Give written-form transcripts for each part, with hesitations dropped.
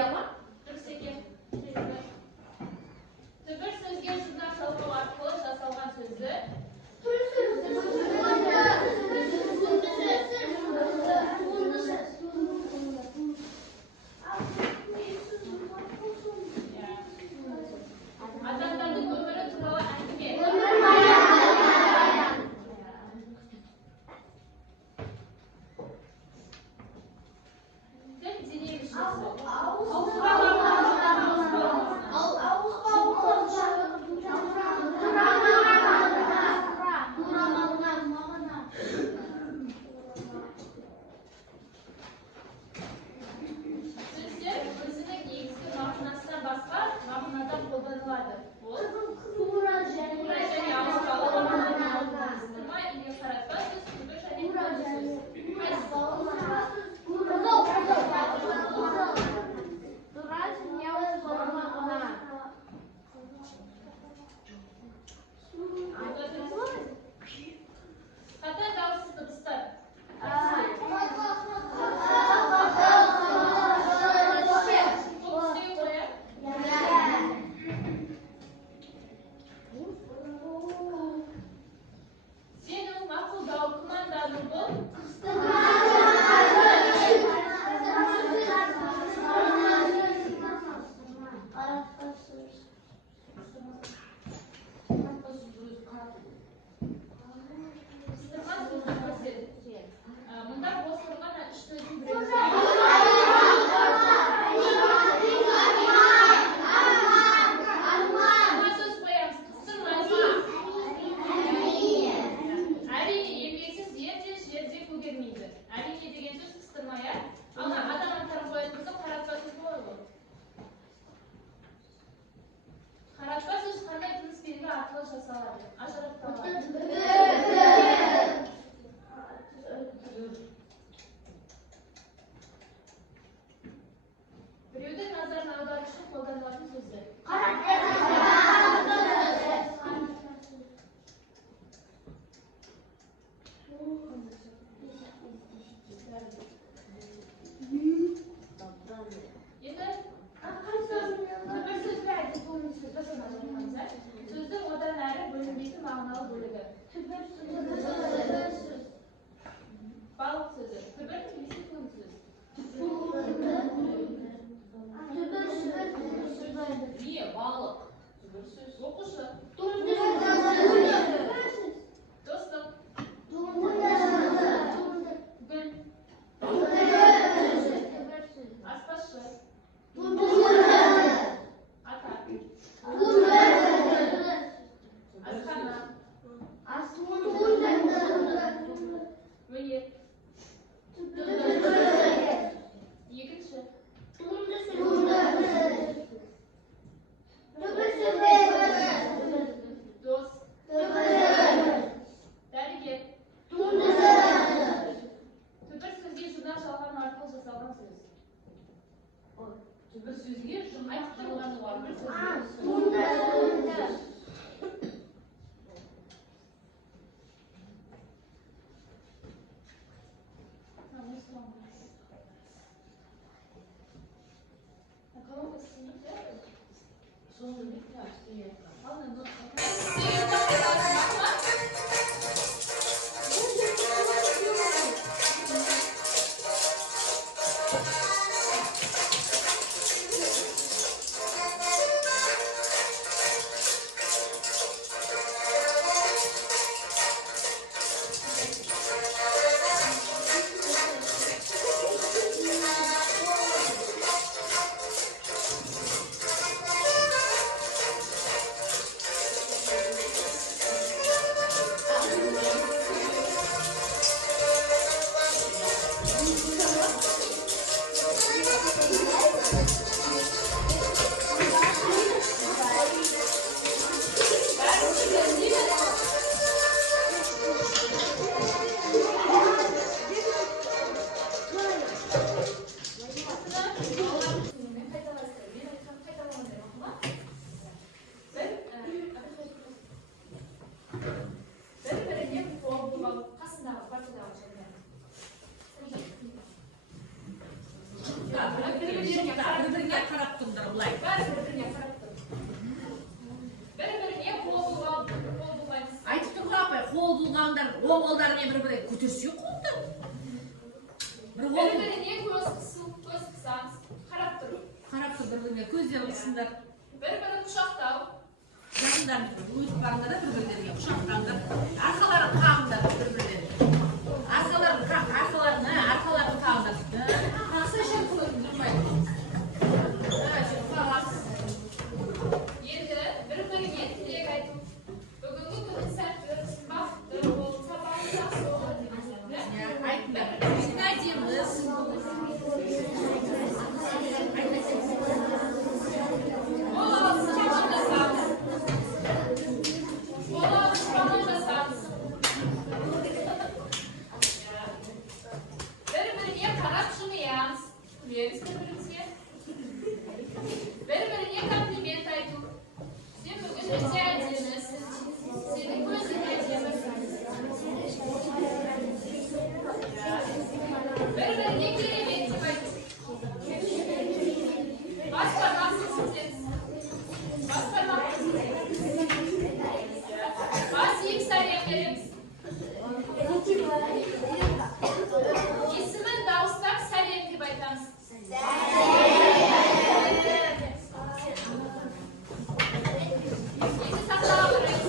ama. 42. Tübür sözge jurnal çalgı arqılı жасалған сөзді. Адамдардың өмірі туралы әңгіме. Тіл дене мүшесі. Сөздер өзінің негізгі мағынасынан басқа мағынада қолданылады. Ол тура және ауыспалы ыстырма или қаратпа сөз, түбір және көңіл сөз. Қатаң дауыссыз дыбыстар. Сенің мақұлдау, күмәндану бұл. Мұнда бос тұрған үш сөздің біреуі. Сөз қоямыз. Әрине, еңбексіз ерде жерде көгермейді. Әрине деген сөз қыстырмай, ә? Ал адам аттарын қоятын болсақ, қаратпа сөз болады ғой. Қаратпа сөз қандай тыныс белгі арқылы жасалады? Ажырап табылады. Біреудің назарын аудару үшін қолданылатын сөздер. Енді түбір сөзді әдет көңіл сөзді саналғанымыз, сөздің одан әрі бөлінбейтін мағыналы бөлігі. Балық сөзі. Түбір немесе көңіл сөз. Не, балық. Түбір сөз. Оқушы. Достық. Гүл. Аспазшы. Ата. Асхана. Өнер. Екінші. Дос. Дәрігер. Түбір сөзге журнал жалған арқылы жасалған сөз. Түбір сөзге айтып тұрғаны бар. Қылғандар, о қолдарына бір-бірі көтерсе қолды. Bir-birine göz kısağınız. Қарап тұру. Қарап тұр бір-біріне көздер қысыңдар. Bir-birini құшақтау. Жақындар өтіп барыңдар бір-бірлеріне құшақтаңдар. Арқаларын қағыңдар бір-бірлеріне. Арқаларын қағыңдар. Қасы үшін тұрмайды. Енді bir-birine тілек айту. Бүгінгі күні сәтті, бақытты болса барлық соғыр дейміз. Айтыңдар. Сен әдеміз. Bir-birine qarab jilmayamiz. Kulamiz bir-birimizga. Bir-birine kompliment aytu. Sen bugun o'zi ajdimiz. Seni ko'zing ajdimiz. Bir-birine kerak deb aytu. Bas parmağınızı siz. Bas parmağınızı. Bas yüksel'e veririz. İsmin dağıstak Sələm deb aytamız. Yeni saxlayırız.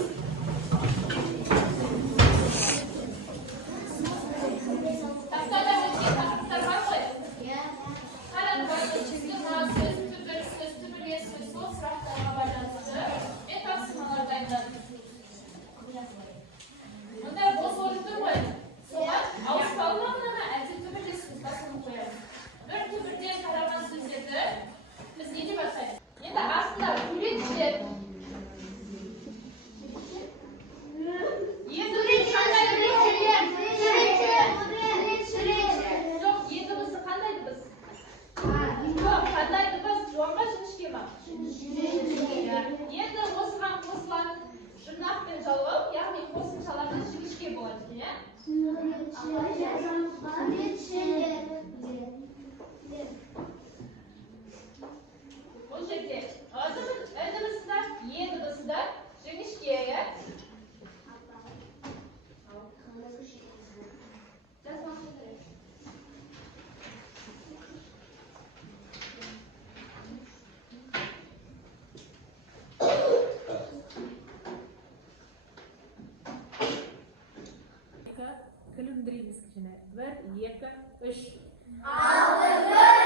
Taxtada ötken taqırtlar var qoy. Qalan boyda çizgi var, söz tübür, söz tübürge, söz sol sıraqlarına baylantısı. Ben taqsimalar dayınladım. Bunda boz olup durmayın. Soğan, Avustralya mı әлде түбірде сұлтасын қоямыз. Bir түбірден қараған сөздерді біз не деп атаймыз? Енді астында суретшілер. Жоқ, енді осы қандай дыбыс? Жоқ, қандай дыбыс? Жоңға жіңішке ма? Енді осыған қосылатын жұрнақ пен жалғау, яғни қосымшаларда жіңішке болады екен, иә? Бұл жерде дыбысы да, е дыбысы да жіңішке, иә? Күлімдірейміз кішкене. 1, 2, 3. Алдыңғы